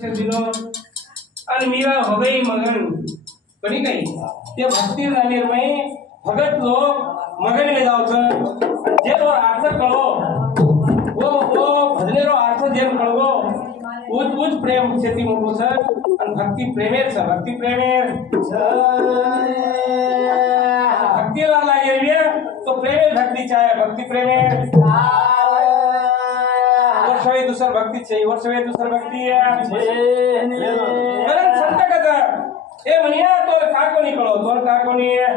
और मीरा हो गई मगन कहीं कहीं ते भक्ति रानीर में भगत लोग मगन में जाओ जे तो अर्थ करो वो भजने रो अर्थ जेम करो उच उच प्रेम खेती मोटो छ और भक्ति प्रेमेर छ भक्ति प्रेमेर भक्ति ला लागे रे तो प्रेमेर भक्ति चाहे भक्ति प्रेमेर वर्षवे दूसर भक्ति चाहिए वर्षवे दूसर भक्ति है कारण संत कथा ए मनिया तो काको निकलो तो काको नहीं है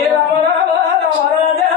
ए राम राम राम राजा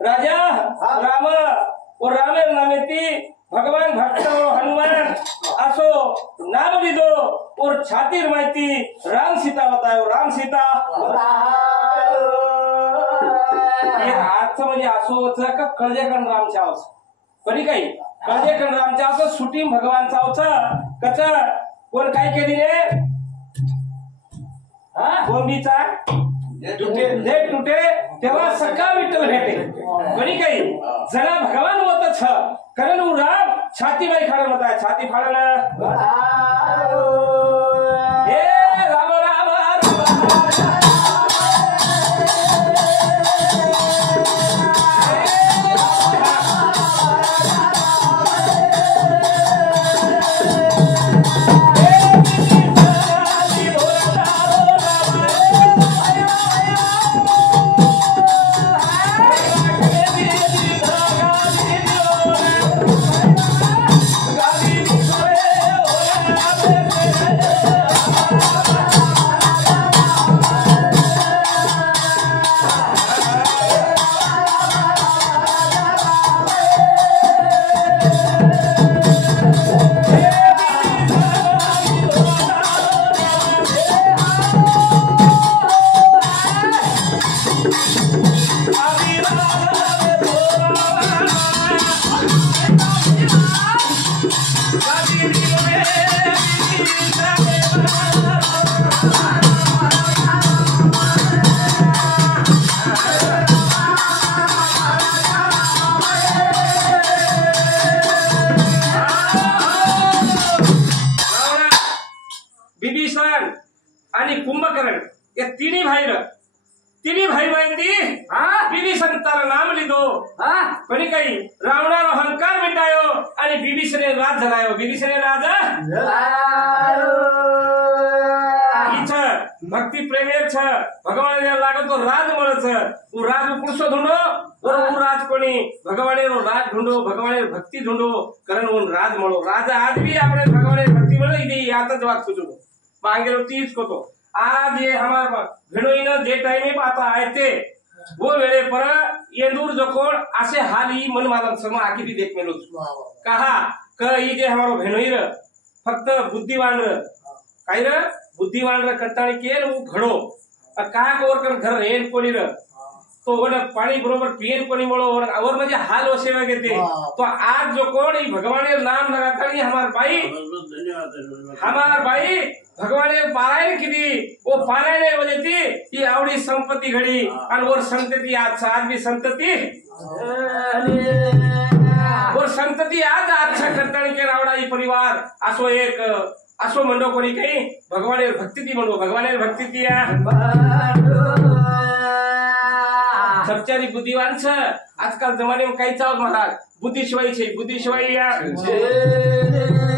राजा राम और रामेर नामेती भगवान भक्त हनुमान असो नाम दिदो और छातीर माहिती राम सीता बतायो राम सीता ये अर्थ म्हणजे असो होता का कळजेकण राम चावस कधी काही कळजेकण राम चावस सुटी भगवान चावस कच कोण काय केली रे हा बोंबीचा लेट टुटे तेव्हा सका विठ्ठल भेटे कधी काही जरा भगवान होत छ कारण उ राम छाती बाई खडा होता छाती फाडला हे राम राम विभीषण आणि कुंभकर्ण ये तिन्ही भाई माहिती विभीषण तारा नाम लिदो कोणी काही रावणारो अहंकार मिटायो आणि विभीषणे राज झालायो विभीषणे राज इथं भक्ती प्रेमेर छ भगवान लागत तो राज मळच उ राज पुरुष ढूंढो और उ राज कोणी भगवाने रो राज ढूंढो भगवाने भक्ती ढूंढो कारण उन राज मळो राज आज भी आपने भगवाने भक्ती मळो इदी यातच वाट सुचो मांगे रो तीच को आज ये हमारा भिड़ोई जे टाइम में पाता आए थे वो वेळे पर येंदूर जोकोड़ आसे हाल ही मन मालम सम आकी भी देख मेलो कहा क ई जे हमारो भेनोई र फक्त बुद्धिवान र काय र बुद्धिवान र कटाणी केल उ घडो कहा कोर कर घर रेन कोणी र तो वन पानी बरोबर पियन कोणी मळो और म्हणजे हाल वसेवा घेते तो आज जो कोण ई भगवाने नाम लगातानी हमार भाई भगवाने पारायण किती वो पारायण वजती ही आवडी संपत्ती घडी आणि वर संतती आज भी संतती और संतती आज अच्छा करतानी के रावडा ई परिवार असो एक असो मंडो कोणी काही भगवाने भक्ती ती म्हणो भगवाने भक्ती ती सबचारी बुद्धिवान छ आजकाल जमाने में काही चावत महाराज बुद्धिशिवाई छे बुद्धिशिवाई या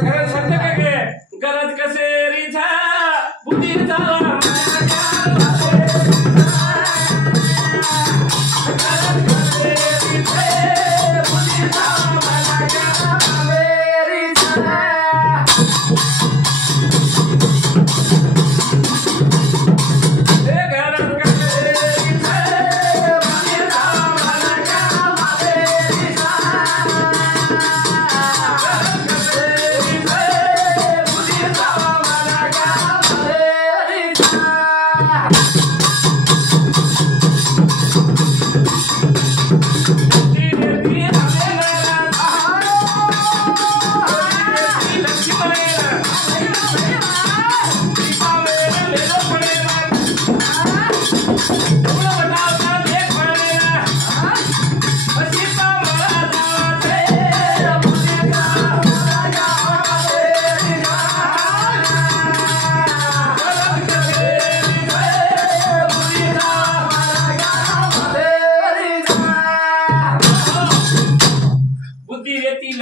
कारण सत्य के गरज कसेरी था बुद्धि जावा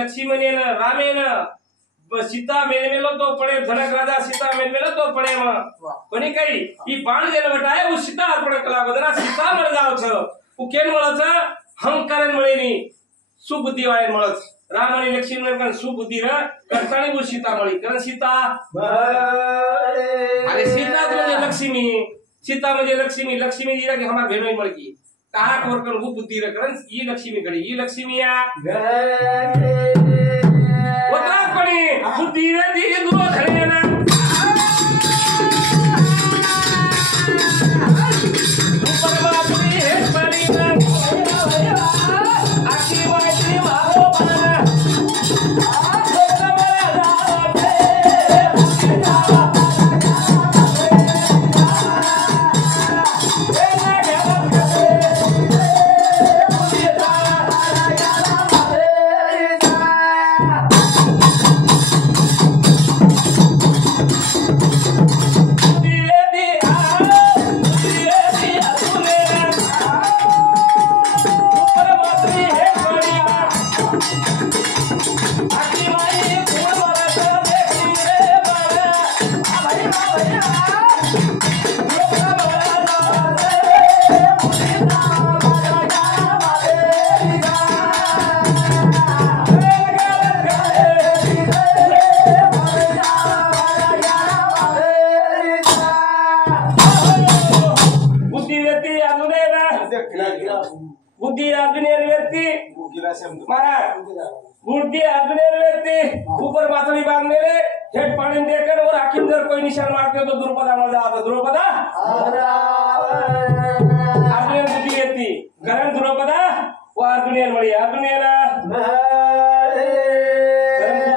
लक्ष्मणेन रामेन सीता मेलमेलो तो पड़े जनक राजा सीता मेलमेलो तो पड़े कोणी काही ई बाण देन वटाय उ सीता अर्पण कला बदला सीता मळ जाव छ उ केन मळच हंकारण मळेनी सुबुद्धी वाळे मळच राम आणि लक्ष्मण कन सुबुद्धी र करतानी उ सीता मळी कारण सीता अरे सीता म्हणजे लक्ष्मी सीता म्हणजे लक्ष्मी लक्ष्मी जी की हमार भेनोई मळकी कहा कोर कर उ बुद्धि र कारण ई लक्ष्मी घडी ई लक्ष्मी या उतरा कोणी बुद्धि रे दी दूर खड़े ना ऊपर बातरी है बड़ी ना आखी वाली मारो बना बुद्धि आदुनिया व्यक्ति बुद्धि आदुनिया व्यक्ति ऊपर बातली बांध मेरे हेड पानी देकर और आखिर जर कोई निशान मारते हो तो द्रुपदा मर जाता द्रुपदा आदुनिया बुद्धि व्यक्ति कारण द्रुपदा वो आदुनिया मरी आदुनिया ना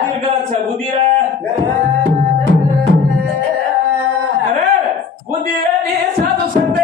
बुद्धि गलत है बुद्धि रा अरे बुद्धि रे साधु संते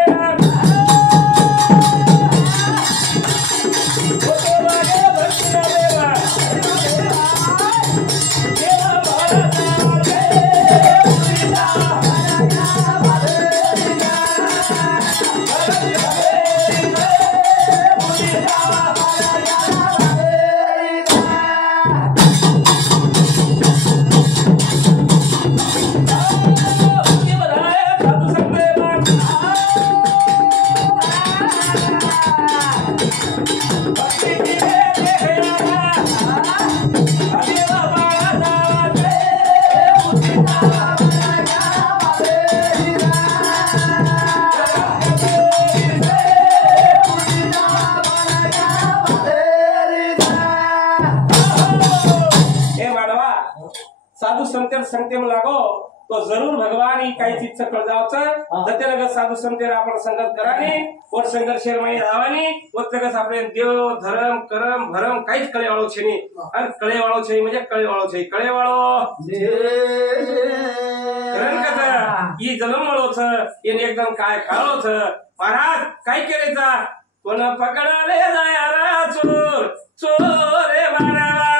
साधु संतेर संगते में लागो तो जरूर भगवान ही काही चीज कळ जावचं जते लगत साधु संतेर आपण संगत कराने और संघर्षेर में आवानी और तगस आपले देव धर्म करम भरम काहीच कळे वाळो छे नी आणि कळे वाळो छे म्हणजे कळे वाळो छे कळे वाळो करण कथा ई जन्म वाळो छ येने एकदम काय खाळो छ महाराज काय केलेचा कोण पकडाले जाया चोर चोर रे बारावा